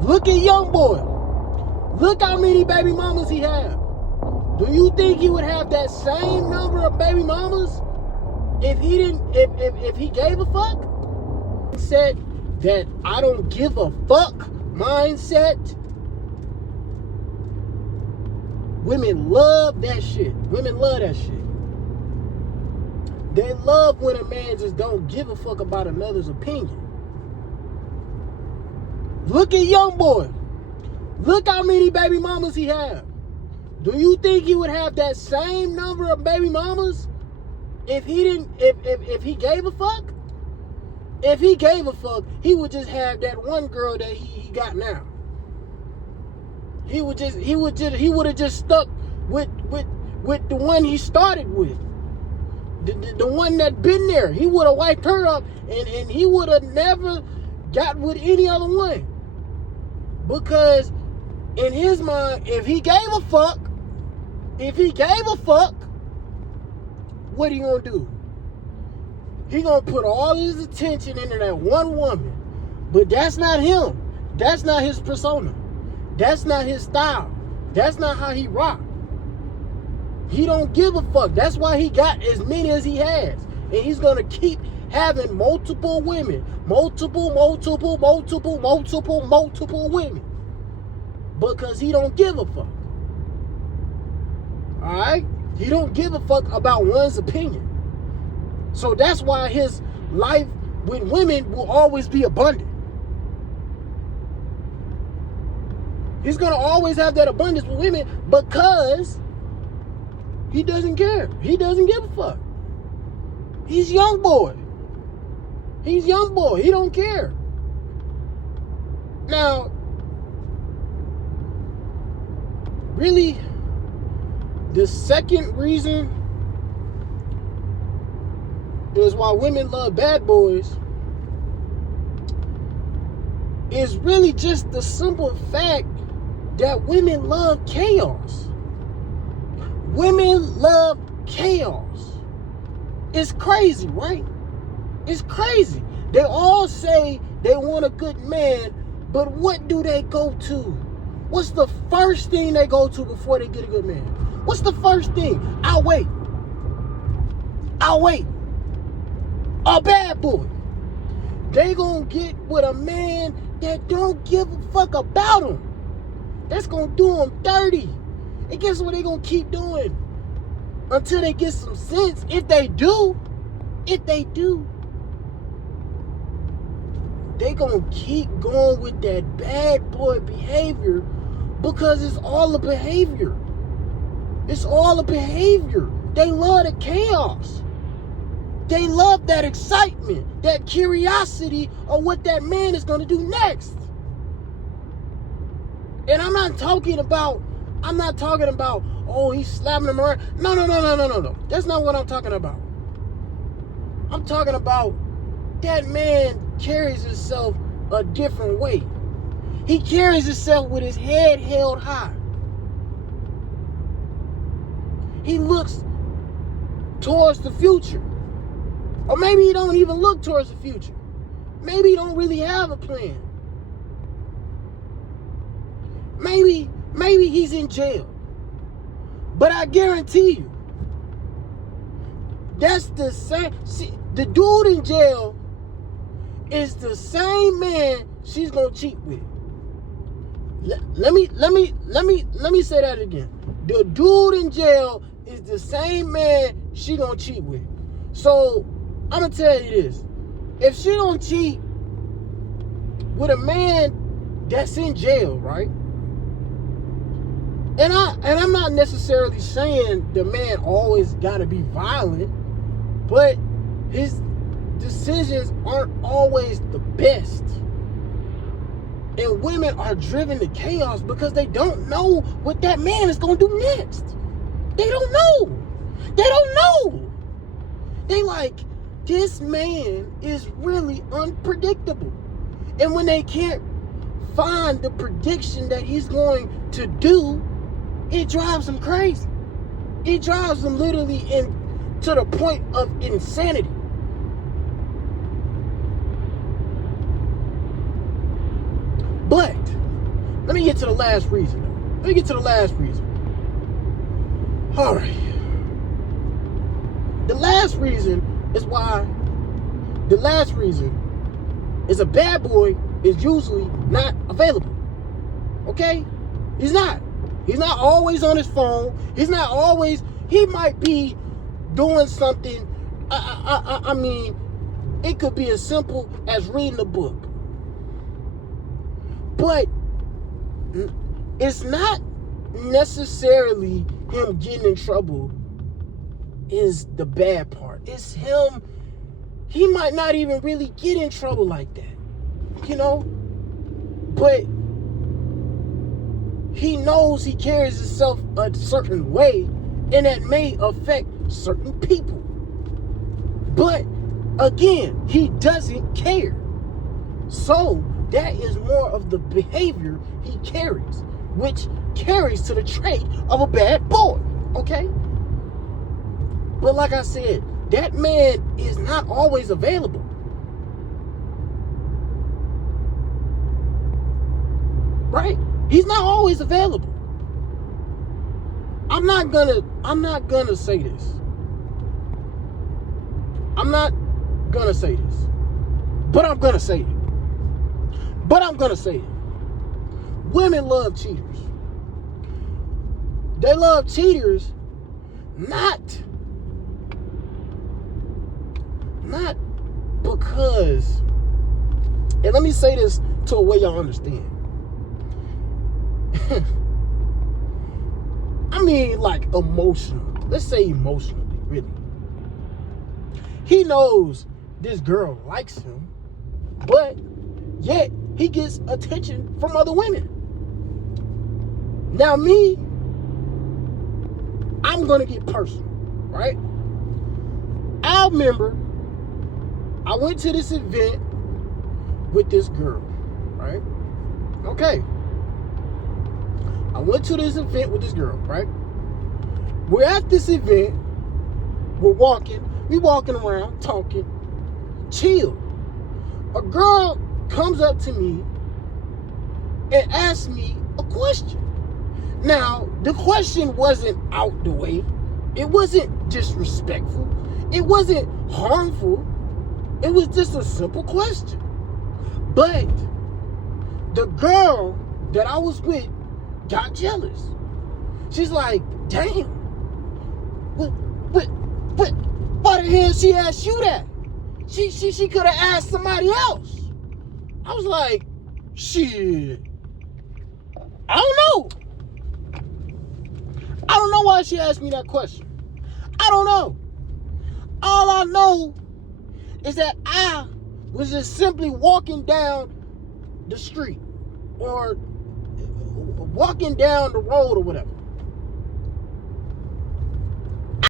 Look at young boy. Look how many baby mamas he have. Do you think he would have that same number of baby mamas if he didn't? If he gave a fuck? Said that I don't give a fuck mindset. Women love that shit. Women love that shit. They love when a man just don't give a fuck about another's opinion. Look at young boy. Look how many baby mamas he have. Do you think he would have that same number of baby mamas if he didn't? If he gave a fuck? If he gave a fuck, he would just have that one girl that he got now. He would have just stuck with the one he started with. The one that been there. He would have wiped her up and he would have never got with any other one. Because in his mind, if he gave a fuck, what he gonna do? He gonna put all his attention into that one woman. But that's not him. That's not his persona. That's not his style. That's not how he rock. He don't give a fuck. That's why he got as many as he has. And he's gonna keep having multiple women. Multiple women. Because he don't give a fuck. Alright? He don't give a fuck about one's opinion. So that's why his life with women will always be abundant. He's going to always have that abundance with women because he doesn't care. He doesn't give a fuck. He's young boy. He's young boy. He don't care. Now, really, the second reason is why women love bad boys is really just the simple fact that women love chaos. Women love chaos. It's crazy, right? It's crazy. They all say they want a good man, but what do they go to? What's the first thing they go to before they get a good man? What's the first thing? I'll wait. A bad boy. They gonna get with a man that don't give a fuck about them. That's gonna do them dirty. And guess what they gonna keep doing? Until they get some sense. If they do, they gonna keep going with that bad boy behavior because it's all a behavior. It's all a behavior. They love the chaos. They love that excitement, that curiosity of what that man is going to do next. And I'm not talking about, oh, he's slapping him around. No. That's not what I'm talking about. I'm talking about that man carries himself a different way. He carries himself with his head held high. He looks towards the future. Or maybe he don't even look towards the future. Maybe he don't really have a plan. Maybe he's in jail. But I guarantee you, that's the same. See, the dude in jail is the same man she's gonna cheat with. Let me say that again. The dude in jail is the same man she gonna cheat with. So I'm gonna tell you this: if she don't cheat with a man that's in jail, right? And I'm not necessarily saying the man always gotta be violent, but his decisions aren't always the best. And women are driven to chaos because they don't know what that man is gonna do next. They don't know. They like, this man is really unpredictable. And when they can't find the prediction that he's going to do, it drives them crazy. It drives them literally to the point of insanity. But Let me get to the last reason. All right. The last reason is a bad boy is usually not available. Okay? He's not. He's not always on his phone. He might be doing something. I mean, it could be as simple as reading a book. But it's not necessarily him getting in trouble is the bad part. It's him. He might not even really get in trouble like that, you know? But he knows he carries himself a certain way, and that may affect certain people. But again, he doesn't care. So that is more of the behavior he carries, which carries to the trait of a bad boy, okay? But like I said, that man is not always available. Right? He's not always available. I'm not gonna say this. I'm not gonna say this. But I'm gonna say it. Women love cheaters. They love cheaters not because, and let me say this to a way y'all understand. I mean, like, emotional. Let's say emotionally, really. He knows this girl likes him, but yet he gets attention from other women. Now me, I'm gonna get personal, right? I remember I went to this event with this girl, right? Okay. I went to this event with this girl, right? We're at this event. We're walking around, talking, chill. A girl comes up to me and asks me a question. Now, the question wasn't out the way. It wasn't disrespectful. It wasn't harmful. It was just a simple question. But the girl that I was with got jealous. She's like, damn, why the hell she asked you that? She could have asked somebody else. I was like, shit, I don't know why she asked me that question. I don't know. All I know is that I was just simply walking down the street or walking down the road or whatever.